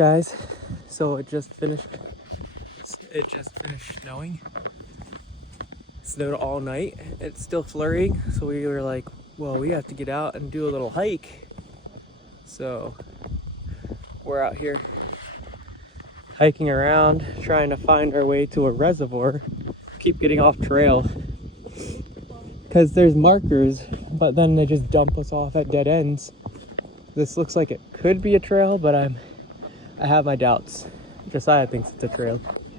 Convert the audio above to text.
guys. So it just finished snowing. It snowed all night. It's still flurrying, so we were like, well, we have to get out and do a little hike. So we're out here hiking around, trying to find our way to a reservoir. Keep getting off trail because there's markers, but then they just dump us off at dead ends. This looks like it could be a trail, but I have my doubts. Josiah thinks it's a trail.